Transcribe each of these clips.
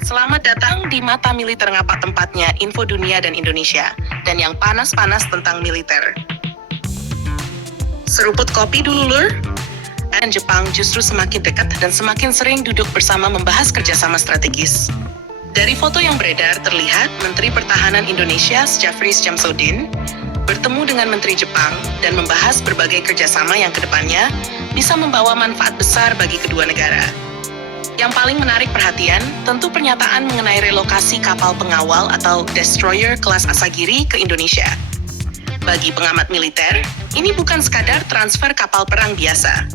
Selamat datang di Mata Militer Ngapa, tempatnya info dunia dan Indonesia, dan yang panas-panas tentang militer. Seruput kopi dulu, Lur. Dan Jepang justru semakin dekat dan semakin sering duduk bersama membahas kerjasama strategis. Dari foto yang beredar terlihat Menteri Pertahanan Indonesia Syafrin Syamsuddin bertemu dengan Menteri Jepang dan membahas berbagai kerjasama yang kedepannya bisa membawa manfaat besar bagi kedua negara. Yang paling menarik perhatian tentu pernyataan mengenai relokasi kapal pengawal atau destroyer kelas Asagiri ke Indonesia. Bagi pengamat militer, ini bukan sekadar transfer kapal perang biasa.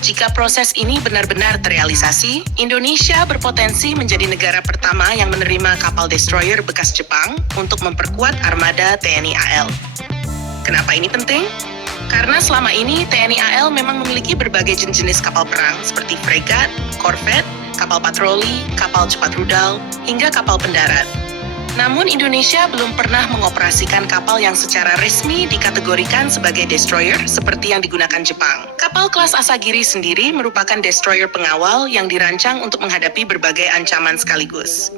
Jika proses ini benar-benar terrealisasi, Indonesia berpotensi menjadi negara pertama yang menerima kapal destroyer bekas Jepang untuk memperkuat armada TNI AL. Kenapa ini penting? Karena selama ini TNI AL memang memiliki berbagai jenis kapal perang seperti fregat, korvet, kapal patroli, kapal cepat rudal, hingga kapal pendarat. Namun Indonesia belum pernah mengoperasikan kapal yang secara resmi dikategorikan sebagai destroyer seperti yang digunakan Jepang. Kapal kelas Asagiri sendiri merupakan destroyer pengawal yang dirancang untuk menghadapi berbagai ancaman sekaligus.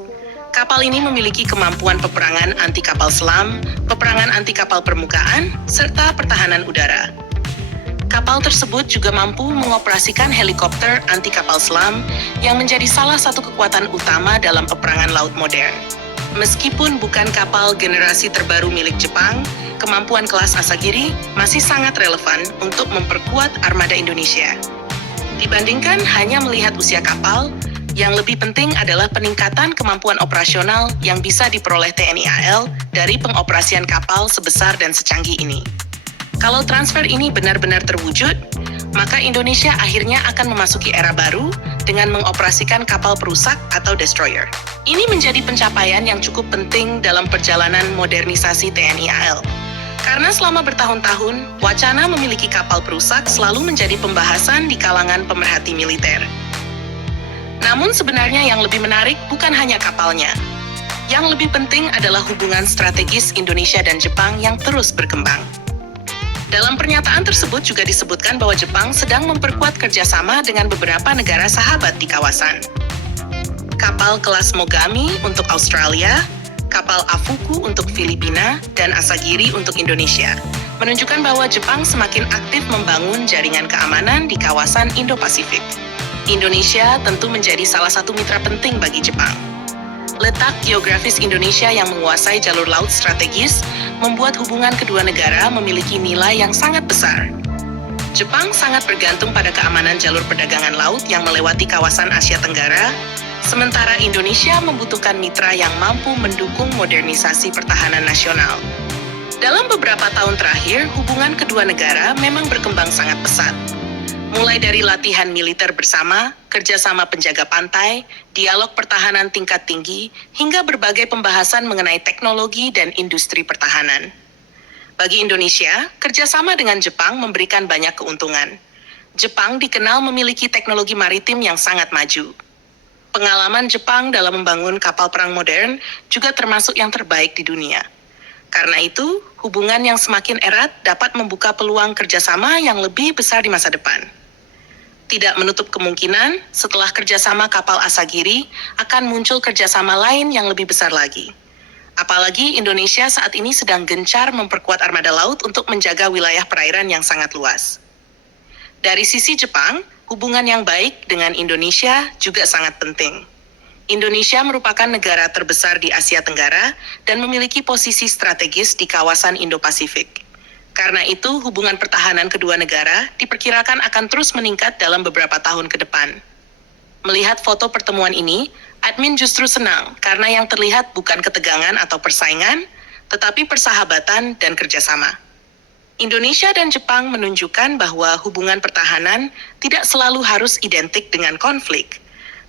Kapal ini memiliki kemampuan peperangan anti kapal selam, peperangan anti kapal permukaan, serta pertahanan udara. Kapal tersebut juga mampu mengoperasikan helikopter anti kapal selam yang menjadi salah satu kekuatan utama dalam peperangan laut modern. Meskipun bukan kapal generasi terbaru milik Jepang, kemampuan kelas Asagiri masih sangat relevan untuk memperkuat armada Indonesia. Dibandingkan hanya melihat usia kapal, yang lebih penting adalah peningkatan kemampuan operasional yang bisa diperoleh TNI AL dari pengoperasian kapal sebesar dan secanggih ini. Kalau transfer ini benar-benar terwujud, maka Indonesia akhirnya akan memasuki era baru dengan mengoperasikan kapal perusak atau destroyer. Ini menjadi pencapaian yang cukup penting dalam perjalanan modernisasi TNI AL. Karena selama bertahun-tahun, wacana memiliki kapal perusak selalu menjadi pembahasan di kalangan pemerhati militer. Namun sebenarnya yang lebih menarik bukan hanya kapalnya. Yang lebih penting adalah hubungan strategis Indonesia dan Jepang yang terus berkembang. Dalam pernyataan tersebut juga disebutkan bahwa Jepang sedang memperkuat kerjasama dengan beberapa negara sahabat di kawasan. Kapal kelas Mogami untuk Australia, kapal Afuku untuk Filipina, dan Asagiri untuk Indonesia, menunjukkan bahwa Jepang semakin aktif membangun jaringan keamanan di kawasan Indo-Pasifik. Indonesia tentu menjadi salah satu mitra penting bagi Jepang. Letak geografis Indonesia yang menguasai jalur laut strategis membuat hubungan kedua negara memiliki nilai yang sangat besar. Jepang sangat bergantung pada keamanan jalur perdagangan laut yang melewati kawasan Asia Tenggara, sementara Indonesia membutuhkan mitra yang mampu mendukung modernisasi pertahanan nasional. Dalam beberapa tahun terakhir, hubungan kedua negara memang berkembang sangat pesat. Mulai dari latihan militer bersama, kerjasama penjaga pantai, dialog pertahanan tingkat tinggi, hingga berbagai pembahasan mengenai teknologi dan industri pertahanan. Bagi Indonesia, kerjasama dengan Jepang memberikan banyak keuntungan. Jepang dikenal memiliki teknologi maritim yang sangat maju. Pengalaman Jepang dalam membangun kapal perang modern juga termasuk yang terbaik di dunia. Karena itu, hubungan yang semakin erat dapat membuka peluang kerjasama yang lebih besar di masa depan. Tidak menutup kemungkinan, setelah kerjasama kapal Asagiri, akan muncul kerjasama lain yang lebih besar lagi. Apalagi Indonesia saat ini sedang gencar memperkuat armada laut untuk menjaga wilayah perairan yang sangat luas. Dari sisi Jepang, hubungan yang baik dengan Indonesia juga sangat penting. Indonesia merupakan negara terbesar di Asia Tenggara dan memiliki posisi strategis di kawasan Indo-Pasifik. Karena itu, hubungan pertahanan kedua negara diperkirakan akan terus meningkat dalam beberapa tahun ke depan. Melihat foto pertemuan ini, admin justru senang karena yang terlihat bukan ketegangan atau persaingan, tetapi persahabatan dan kerjasama. Indonesia dan Jepang menunjukkan bahwa hubungan pertahanan tidak selalu harus identik dengan konflik,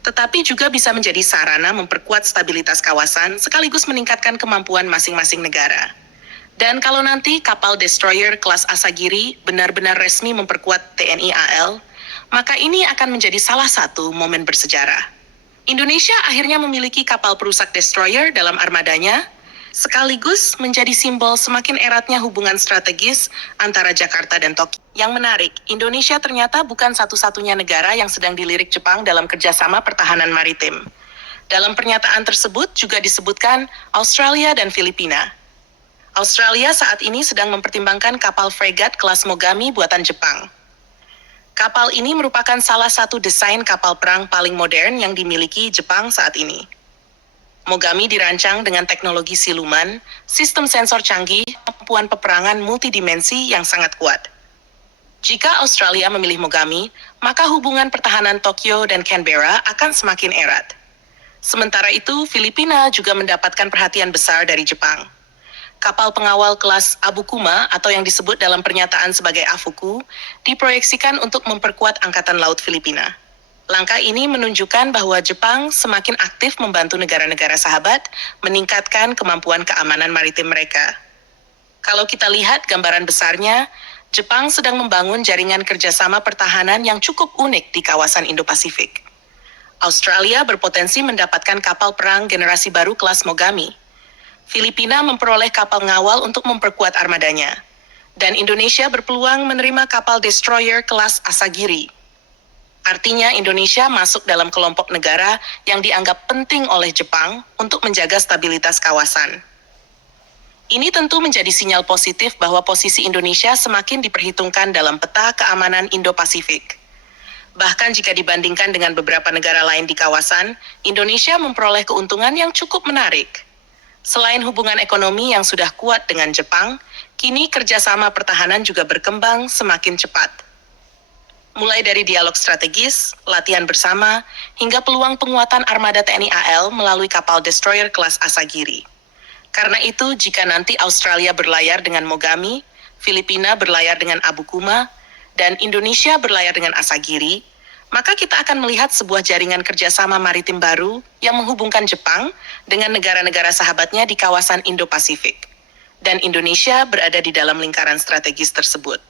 tetapi juga bisa menjadi sarana memperkuat stabilitas kawasan sekaligus meningkatkan kemampuan masing-masing negara. Dan kalau nanti kapal destroyer kelas Asagiri benar-benar resmi memperkuat TNI AL, maka ini akan menjadi salah satu momen bersejarah. Indonesia akhirnya memiliki kapal perusak destroyer dalam armadanya, sekaligus menjadi simbol semakin eratnya hubungan strategis antara Jakarta dan Tokyo. Yang menarik, Indonesia ternyata bukan satu-satunya negara yang sedang dilirik Jepang dalam kerjasama pertahanan maritim. Dalam pernyataan tersebut juga disebutkan Australia dan Filipina. Australia saat ini sedang mempertimbangkan kapal fregat kelas Mogami buatan Jepang. Kapal ini merupakan salah satu desain kapal perang paling modern yang dimiliki Jepang saat ini. Mogami dirancang dengan teknologi siluman, sistem sensor canggih, kemampuan peperangan multidimensi yang sangat kuat. Jika Australia memilih Mogami, maka hubungan pertahanan Tokyo dan Canberra akan semakin erat. Sementara itu, Filipina juga mendapatkan perhatian besar dari Jepang. Kapal pengawal kelas Abukuma atau yang disebut dalam pernyataan sebagai Afuku diproyeksikan untuk memperkuat Angkatan Laut Filipina. Langkah ini menunjukkan bahwa Jepang semakin aktif membantu negara-negara sahabat meningkatkan kemampuan keamanan maritim mereka. Kalau kita lihat gambaran besarnya, Jepang sedang membangun jaringan kerjasama pertahanan yang cukup unik di kawasan Indo-Pasifik. Australia berpotensi mendapatkan kapal perang generasi baru kelas Mogami. Filipina memperoleh kapal ngawal untuk memperkuat armadanya. Dan Indonesia berpeluang menerima kapal destroyer kelas Asagiri. Artinya Indonesia masuk dalam kelompok negara yang dianggap penting oleh Jepang untuk menjaga stabilitas kawasan. Ini tentu menjadi sinyal positif bahwa posisi Indonesia semakin diperhitungkan dalam peta keamanan Indo-Pasifik. Bahkan jika dibandingkan dengan beberapa negara lain di kawasan, Indonesia memperoleh keuntungan yang cukup menarik. Selain hubungan ekonomi yang sudah kuat dengan Jepang, kini kerjasama pertahanan juga berkembang semakin cepat. Mulai dari dialog strategis, latihan bersama, hingga peluang penguatan armada TNI AL melalui kapal destroyer kelas Asagiri. Karena itu, jika nanti Australia berlayar dengan Mogami, Filipina berlayar dengan Abukuma, dan Indonesia berlayar dengan Asagiri, maka kita akan melihat sebuah jaringan kerjasama maritim baru yang menghubungkan Jepang dengan negara-negara sahabatnya di kawasan Indo-Pasifik. Dan Indonesia berada di dalam lingkaran strategis tersebut.